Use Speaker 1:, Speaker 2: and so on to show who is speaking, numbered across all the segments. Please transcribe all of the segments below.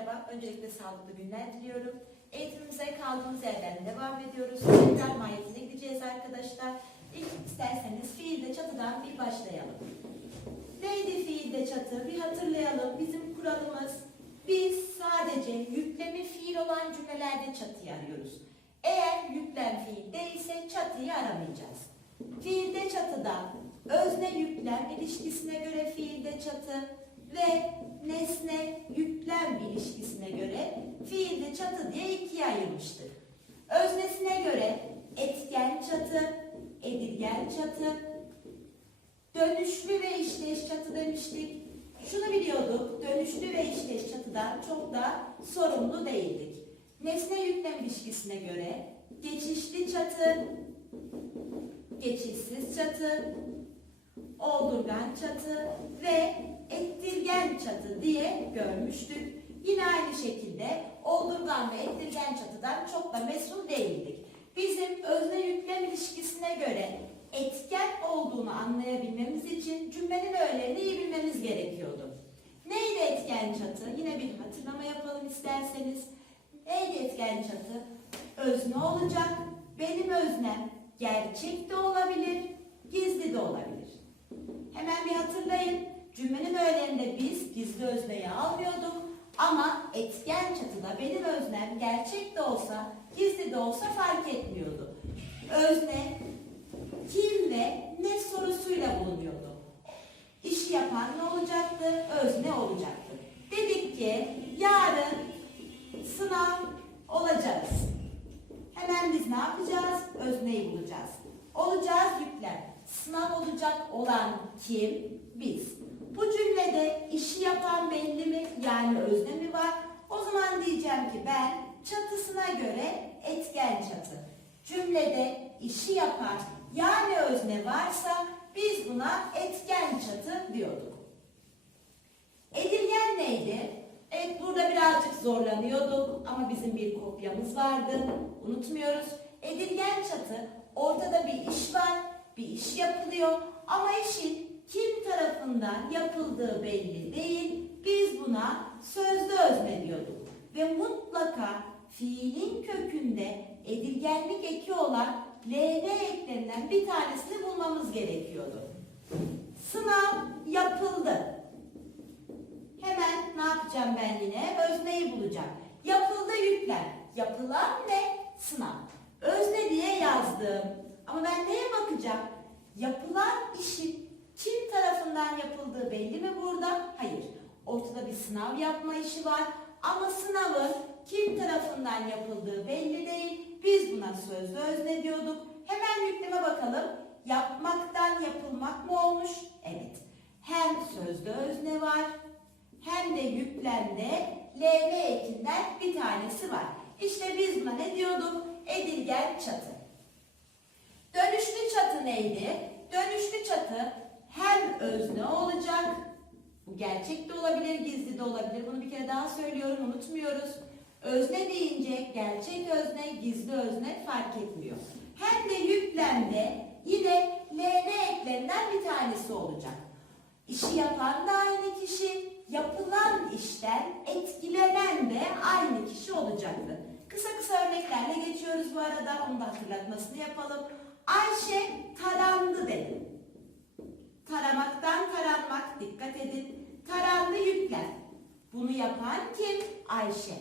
Speaker 1: merhaba. Öncelikle sağlıklı günler diliyorum. Eğitimimize kaldığımız yerden devam ediyoruz. Tekrar mahiyetine gideceğiz arkadaşlar. İlk isterseniz fiilde çatıdan bir başlayalım. Neydi fiilde çatı? Bir hatırlayalım. Bizim kuralımız biz sadece yüklemi fiil olan cümlelerde çatıyı arıyoruz. Eğer yüklem fiil değilse çatıyı aramayacağız. Fiilde çatıda özne yüklem ilişkisine göre fiilde çatı ve nesne yüklem ilişkisine göre fiilde çatı diye ikiye ayırmıştık. Öznesine göre etken çatı, edilgen çatı, dönüşlü ve işleyiş çatı demiştik. Şunu biliyorduk, dönüşlü ve işleyiş çatıdan çok da sorumlu değildik. Nesne yüklem ilişkisine göre geçişli çatı, geçişsiz çatı, oldurgan çatı ve ettirgen çatı diye görmüştük. Yine aynı şekilde oldurgan ve ettirgen çatıdan çok da mesul değildik. Bizim özne yüklem ilişkisine göre etken olduğunu anlayabilmemiz için cümlenin öğelerini iyi bilmemiz gerekiyordu. Neydi etken çatı? Yine bir hatırlama yapalım isterseniz. Neydi etken çatı? Özne olacak. Benim öznem gerçek de olabilir, gizli de olabilir. Hemen bir hatırlayın. Cümlenin öğelerinde biz gizli özneyi almıyorduk. Ama etken çatıda benim öznem gerçek de olsa, gizli de olsa fark etmiyordu. Özne kim ve ne sorusuyla bulunuyordu. İşi yapan ne olacaktı? Özne olacaktı. Dedik ki yarın sınav olacağız. Hemen biz ne yapacağız? Özneyi bulacağız. Olacağız yüklem. Sınav olacak olan kim? Biz. Bu cümlede işi yapan belli mi? Yani özne mi var? O zaman diyeceğim ki ben çatısına göre etken çatı. Cümlede işi yapan yani özne varsa biz buna etken çatı diyorduk. Edilgen neydi? Evet burada birazcık zorlanıyorduk ama bizim bir kopyamız vardı. Unutmuyoruz. Edilgen çatı ortada bir iş var, bir iş yapılıyor ama işin kim tarafından yapıldığı belli değil. Biz buna sözlü özne diyorduk. Ve mutlaka fiilin kökünde edilgenlik eki olan LN eklerinden bir tanesini bulmamız gerekiyordu. Sınav yapıldı. Hemen ne yapacağım ben yine? Özneyi bulacağım. Yapıldı yüklem. Yapılan ne? Sınav. Özne diye yazdım. Ama ben neye bakacağım? Yapılan işin kim tarafından yapıldığı belli mi burada? Hayır. Ortada bir sınav yapma işi var. Ama sınavın kim tarafından yapıldığı belli değil. Biz buna sözlü özne diyorduk. Hemen yükleme bakalım. Yapmaktan yapılmak mı olmuş? Evet. Hem sözlü özne var hem de yüklemde LV ekinden bir tanesi var. İşte biz buna ne diyorduk? Edilgen çatı. Dönüşlü çatı neydi? Dönüşlü çatı hem özne olacak, bu gerçek de olabilir, gizli de olabilir. Bunu bir kere daha söylüyorum, unutmuyoruz. Özne deyince gerçek özne, gizli özne fark etmiyor. Hem de yüklemde yine LN eklerinden bir tanesi olacak. İşi yapan da aynı kişi, yapılan işten etkilenen de aynı kişi olacaktı. Kısa kısa örneklerle geçiyoruz bu arada. Onu da hatırlatmasını yapalım. Ayşe tarandı dedim. Taramaktan taranmak dikkat edin. Tarandı yüklem. Bunu yapan kim? Ayşe.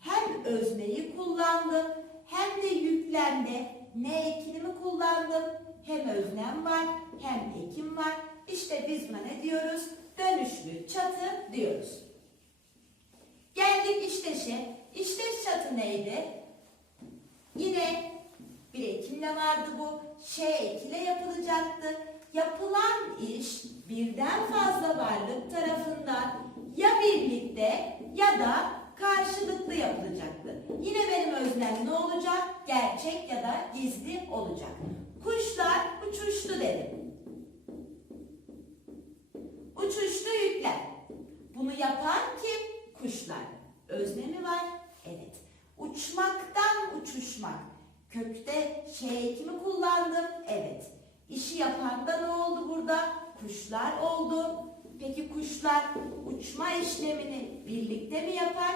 Speaker 1: Hem özneyi kullandım hem de yüklemde ne ekilimi kullandım. Hem öznem var hem ekim var. İşte biz buna ne diyoruz? Dönüşlü çatı diyoruz. Geldik işteşe. İşteş çatı neydi? Yine bir ekimle vardı bu. Şey ekile yapılacaktı. Yapılan iş birden fazla varlık tarafından ya birlikte ya da karşılıklı yapılacaktı. Yine benim öznem ne olacak? Gerçek ya da gizli olacak. Kuşlar uçuştu dedim. Uçuştu yükler. Bunu yapan kim? Kuşlar. Özne mi var? Evet. Uçmaktan uçuşmak. Kökte şey ekimi kullandım. Evet. İşi yapan da ne oldu burada? Kuşlar oldu. Peki kuşlar uçma işlemini birlikte mi yapar?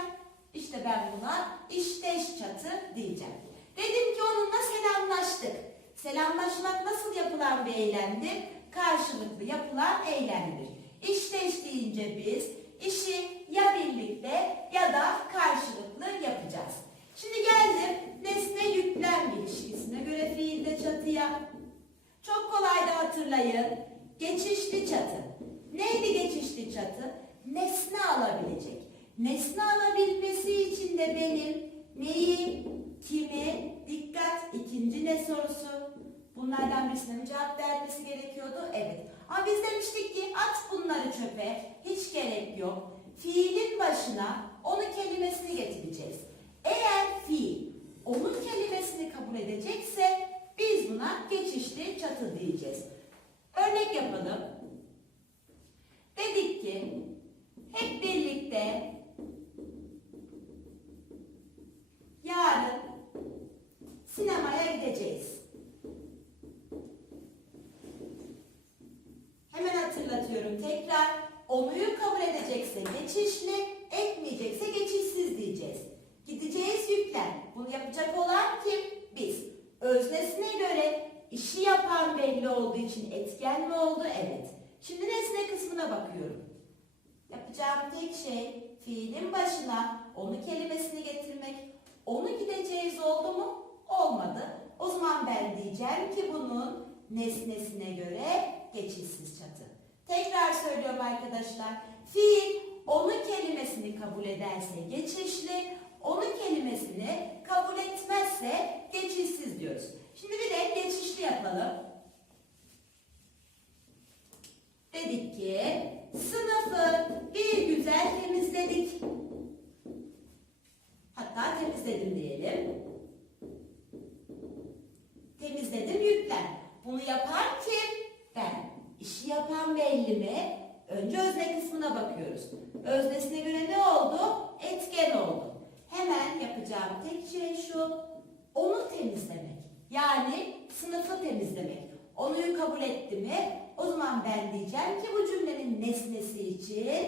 Speaker 1: işteş çatı diyeceğim. Dedim ki onunla selamlaştık. Selamlaşmak nasıl yapılan bir eylemdir? Karşılıklı yapılan eylemdir. İşteş deyince biz işi ya birlikte ya da karşılıklı yapacağız. Şimdi geldim nesne yüklem ilişkisine göre fiilde çatıya. Çok kolay da hatırlayın. Geçişli çatı. Neydi geçişli çatı? Nesne alabilecek. Nesne alabilmesi için de benim neyi, kimi, dikkat ikinci ne sorusu. Bunlardan birisine cevap vermesi gerekiyordu. Evet. Ama biz demiştik ki at bunları çöpe. Hiç gerek yok. Fiilin başına onun kelimesini getireceğiz. Eğer fiil onun kelimesini kabul edecekse biz buna geçişli çatı diyeceğiz. Örnek yapalım. Dedik ki hep birlikte yarın sinemaya gideceğiz. Hemen hatırlatıyorum tekrar. Onuyu kabul edecekse geçişli, etmeyecekse geçişsiz diyeceğiz. Gideceğiz yüklem. Bunu yapacak olan kim? Biz. Öznesine göre işi yapan belli olduğu için etken mi oldu? Evet. Şimdi nesne kısmına bakıyorum. Yapacağım tek şey fiilin başına onu kelimesini getirmek. Onu gideceğiz oldu mu? Olmadı. O zaman ben diyeceğim ki bunun nesnesine göre geçişsiz çatı. Tekrar söylüyorum arkadaşlar. Fiil onu kelimesini kabul ederse geçişli, onu kelimesini kabul etmezse geçişsiz diyoruz. Şimdi bir de geçişli yapalım. Dedik ki sınıfı bir güzel temizledik. Hatta temizledim diyelim. Temizledim yüklem. Bunu yapan kim? Ben. İşi yapan belli mi? Önce özne kısmına bakıyoruz. Öznesine göre ne oldu? Etken oldu. Hemen yapacağım tek şey şu. Onu temizlemek. Yani sınıfı temizlemek. Onuyu kabul etti mi? O zaman ben diyeceğim ki bu cümlenin nesnesi için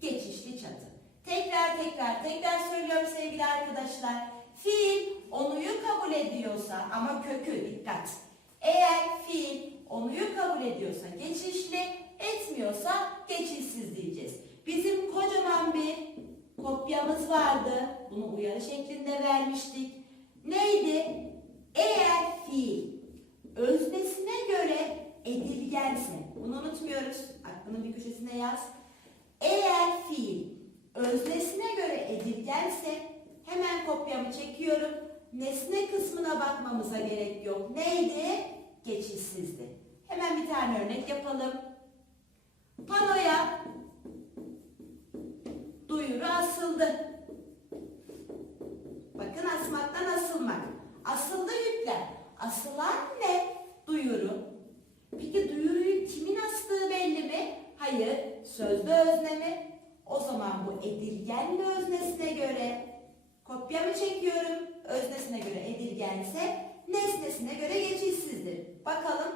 Speaker 1: geçişli çatı. Tekrar tekrar tekrar söylüyorum sevgili arkadaşlar. Fiil onuyu kabul ediyorsa ama kökü dikkat. Eğer fiil onuyu kabul ediyorsa geçişli, etmiyorsa geçişsiz diyeceğiz. Bizim kocaman bir kopyamız vardı. Bunu uyarı şeklinde vermiştik. Neydi? Eğer fiil öznesine göre edilgense, bunu unutmuyoruz. Aklının bir köşesine yaz. Eğer fiil öznesine göre edilgense hemen kopyamı çekiyorum. Nesne kısmına bakmamıza gerek yok. Neydi? Geçişsizdi. Hemen bir tane örnek yapalım. Panoya duyuru asıldı. Bakın asmaktan asılmak. Asıldı yüklem. Asılan ne? Duyuru. Peki duyuruyu kimin astığı belli mi? Hayır. Sözlü özne mi? O zaman bu edilgen mi öznesine göre? Kopyamı çekiyorum. Öznesine göre edilgense nesnesine göre geçişsizdir. Bakalım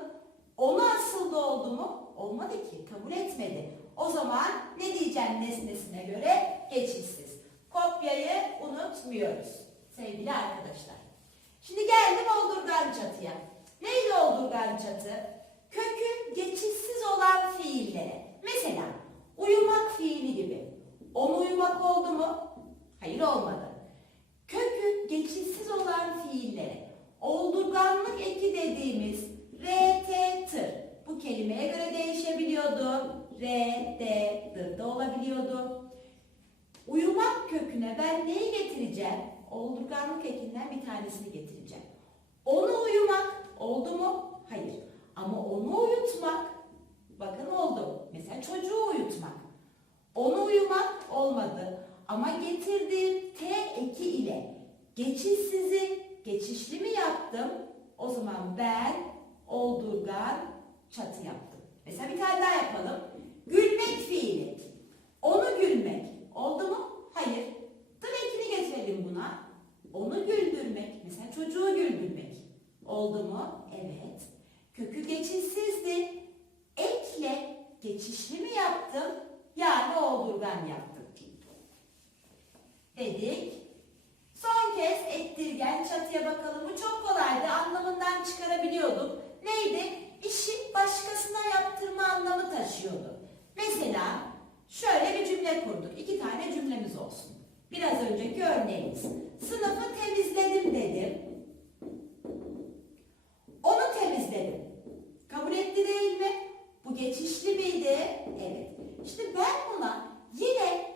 Speaker 1: onu asıldı oldu mu? Olmadı ki. Kabul etmedi. O zaman ne diyeceğim nesnesine göre? Geçişsiz. Kopyayı unutmuyoruz sevgili arkadaşlar. Şimdi geldim oldurgan çatıya. Neydi oldurgan çatı? Kökü geçişsiz olan fiillere. Mesela uyumak fiili gibi. Onu uyumak oldu mu? Hayır olmadı. Kökü geçişsiz olan fiillere oldurganlık eki dediğimiz r, t, tır bu kelimeye göre değişebiliyordu. R, D, D da olabiliyordu. Uyumak köküne ben neyi getireceğim? Oldurganlık ekinden bir tanesini getireceğim. Onu uyumak oldu mu? Hayır. Ama onu uyutmak, bakın oldu. Mesela çocuğu uyutmak. Onu uyumak olmadı. Ama getirdiğim T eki ile geçişsizi geçişli mi yaptım? O zaman ben oldurgan çatı yaptım. Mesela bir tane daha yapalım. Gülmek fiili. Onu gülmek. Oldu mu? Hayır. Dır ekini getirelim buna. Onu güldürmek. Mesela çocuğu güldürmek. Oldu mu? Evet geçişsizdi. Ekle geçişli mi yaptım? Yani oldurgan yaptım. Dedik. Son kez ettirgen çatıya bakalım. Bu çok kolaydı. Anlamından çıkarabiliyorduk. Neydi? İşi başkasına yaptırma anlamı taşıyordu. Mesela şöyle bir cümle kurduk. İki tane cümlemiz olsun. Biraz önceki örneğimiz. Sınıfı temizledim dedim. Onu temizledim. Kabul etti değil mi? Bu geçişli miydi? Evet. İşte ben buna yine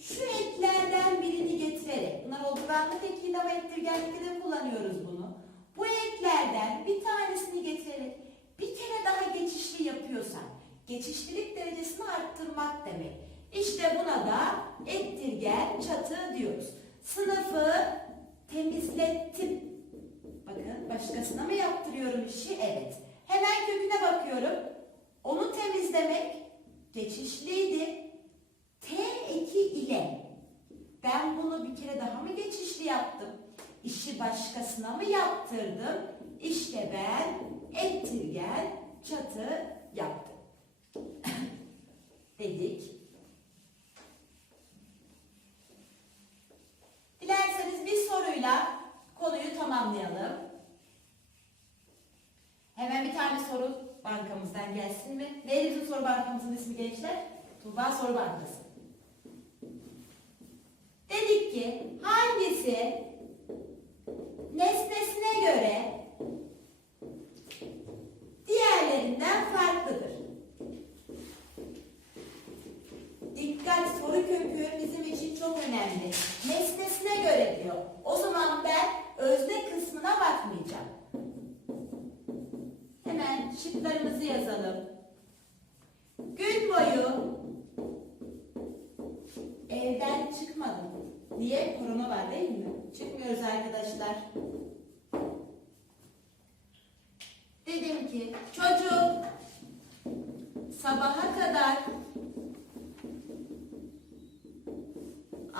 Speaker 1: şu eklerden birini getirerek, bunlar olduranlı tekil ama ettirgenlikte de kullanıyoruz bunu. Bu eklerden bir tanesini getirerek bir kere daha geçişli yapıyorsan, geçişlilik derecesini arttırmak demek. İşte buna da ettirgen çatı diyoruz. Sınıfı temizlettim. Bakın başkasına mı yaptırıyorum işi? Evet. Hemen köküne bakıyorum. Onu temizlemek geçişliydi. T eki ile. Ben bunu bir kere daha mı geçişli yaptım? İşi başkasına mı yaptırdım? İşte ben ettirgen çatı yaptım. Dedik. Dilerseniz bir soruyla konuyu tamamlayalım. Hemen bir tane soru bankamızdan gelsin mi? Neydi bizim soru bankamızın ismi gençler? Tuğba Soru Bankası. Dedik ki hangisi nesnesine göre diğerlerinden farklıdır?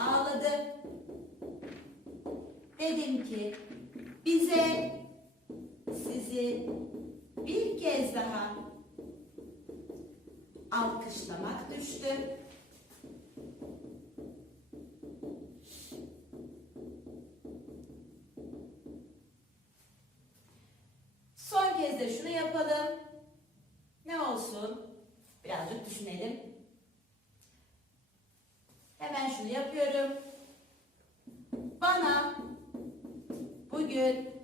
Speaker 1: Ağladı. Dedim ki bize sizi bir kez daha alkışlamak düştü. Son kez de şunu yapalım. Ne olsun? Birazcık düşünelim. Hemen şunu yapıyorum. Bana bugün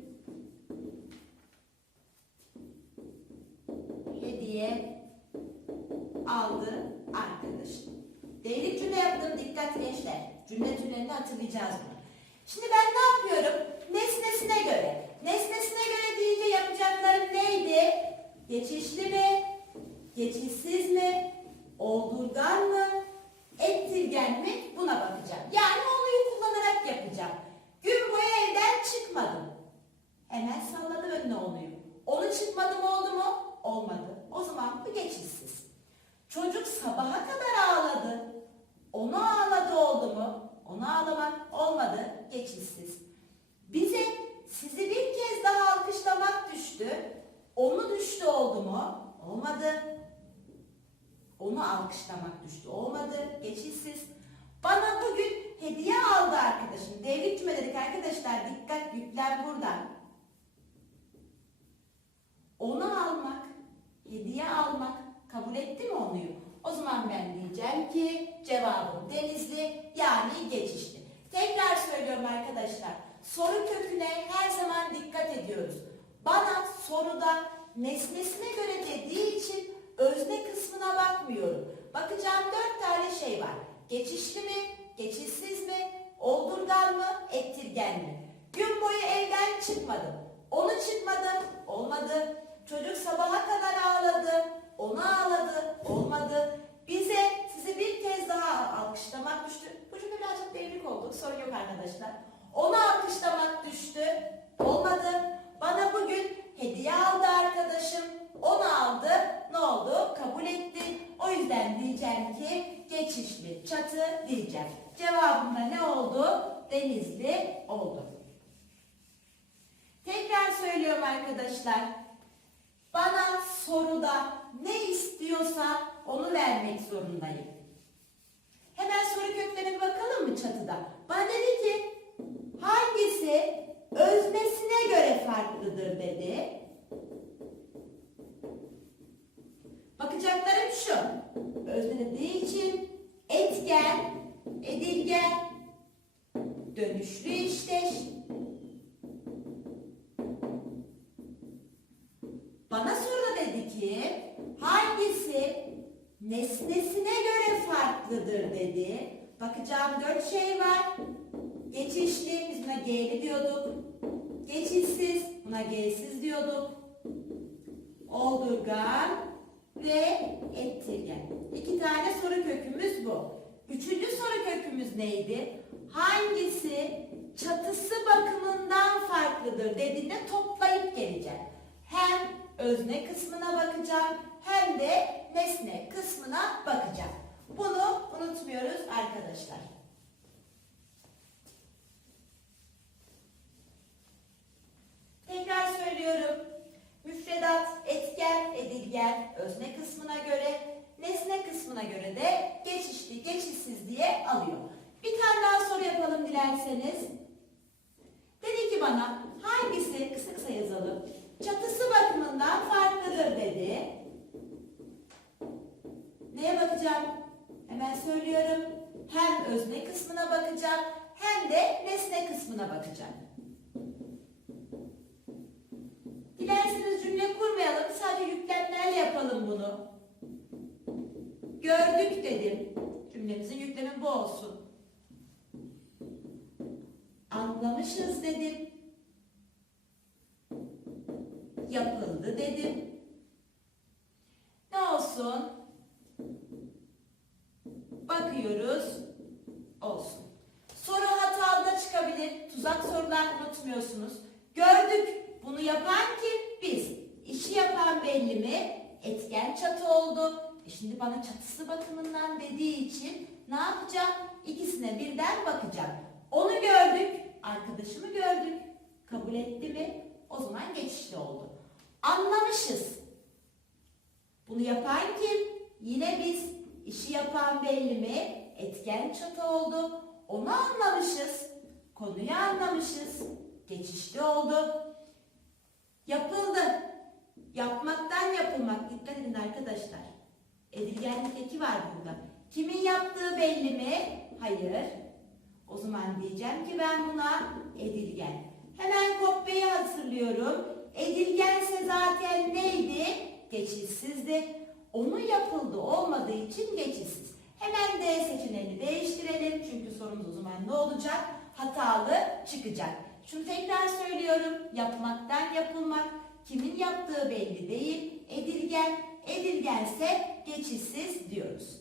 Speaker 1: Çocuk sabaha kadar ağladı. Onu ağladı oldu mu? Onu ağlamak olmadı. Geçişsiz. Bize sizi bir kez daha alkışlamak düştü. Onu düştü oldu mu? Olmadı. Onu alkışlamak düştü. Olmadı. Geçişsiz. Bana bugün hediye aldı arkadaşım. Cümle dedik arkadaşlar. Dikkat yükler burada. Onu almak, hediye almak kabul etti mi onuyu? O zaman ben diyeceğim ki cevabım denizli yani geçişli. Tekrar söylüyorum arkadaşlar. Soru köküne her zaman dikkat ediyoruz. Bana soruda nesnesine göre dediği için özne kısmına bakmıyorum. Bakacağım dört tane şey var. Geçişli mi? Geçişsiz mi? Oldurgan mı? Ettirgen mi? Gün boyu evden çıkmadım. Onu çıkmadım. Olmadı. Çocuk sabaha kadar ağladı. Onu ağladı. Olmadı. Bize sizi bir kez daha alkışlamak düştü. Bu cümle birazcık devrik oldu. Sorun yok arkadaşlar. Onu alkışlamak düştü. Olmadı. Bana bugün hediye aldı arkadaşım. Onu aldı. Ne oldu? Kabul etti. O yüzden diyeceğim ki geçişli çatı diyeceğim. Cevabımda ne oldu? Denizli oldu. Tekrar söylüyorum arkadaşlar. Bana soruda ne istiyorsa onu vermek zorundayım. Hemen soru köklerine bakalım mı çatıda? Bana dedi ki hangisi öznesine göre farklıdır dedi. Bakacaklarım şu. Özne dediği için etken, edilgen, dönüşlü işteş. Bana soru dedi ki hangisi nesnesine göre farklıdır dedi. Bakacağım dört şey var. Geçişli, biz buna G'li diyorduk. Geçişsiz, buna G'siz diyorduk. Oldurgan ve ettirgen. İki tane soru kökümüz bu. Üçüncü soru kökümüz neydi? Hangisi çatısı bakımından farklıdır dediğinde toplayıp geleceğim. Hem özne kısmına bakacağım hem de nesne kısmına bakacağım. Bunu unutmuyoruz arkadaşlar. Tekrar söylüyorum. Müfredat etken, edilgen, özne kısmına göre, nesne kısmına göre de geçişli, geçişsiz diye alıyor. Bir tane daha soru yapalım dilerseniz. Dedi ki bana hangisi, kısa kısa yazalım, çatısı bakımından farklıdır dedi. Bakacağım? Hemen söylüyorum. Hem özne kısmına bakacağım hem de nesne kısmına bakacağım. Dilerseniz cümle kurmayalım. Sadece yüklemlerle yapalım bunu. Gördük dedim. Cümlemizin yüklemi bu olsun. Anlamışız dedim. Yapıldı dedim. Ne olsun? Bakıyoruz. Olsun. Soru hatalı da çıkabilir. Tuzak sorular unutmuyorsunuz. Gördük. Bunu yapan kim? Biz. İşi yapan belli mi? Etken çatı oldu. E şimdi bana çatısı bakımından dediği için ne yapacağım? İkisine birden bakacağım. Onu gördük. Arkadaşımı gördük. Kabul etti mi? O zaman geçişli oldu. Anlamışız. Bunu yapan kim? Yine biz. İşi yapan belli mi? Etken çatı oldu. Onu anlamışız. Konuyu anlamışız. Geçişli oldu. Yapıldı. Yapmaktan yapılmak. Dikkat edin arkadaşlar. Edilgenlik eki var burada. Kimin yaptığı belli mi? Hayır. O zaman diyeceğim ki ben buna edilgen. Hemen kopyayı hatırlıyorum. Edilgense zaten neydi? Geçişsizdi. Onun yapıldı olmadığı için geçişsiz. Hemen D seçeneğini değiştirelim. Çünkü sorumuz o zaman ne olacak? Hatalı çıkacak. Şunu tekrar söylüyorum. Yapmaktan yapılmak. Kimin yaptığı belli değil. Edilgen. Edilgense geçişsiz diyoruz.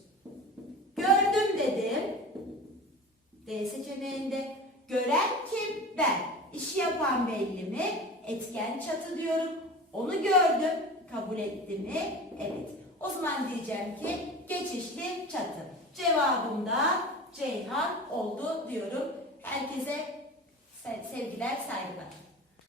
Speaker 1: Gördüm dedim. D seçeneğinde. Gören kim? Ben. İşi yapan belli mi? Etken çatı diyorum. Onu gördüm. Kabul etti mi? Evet. O zaman diyeceğim ki geçişli çatı. Cevabım da Ceyhan oldu diyorum. Herkese sevgiler, saygılar.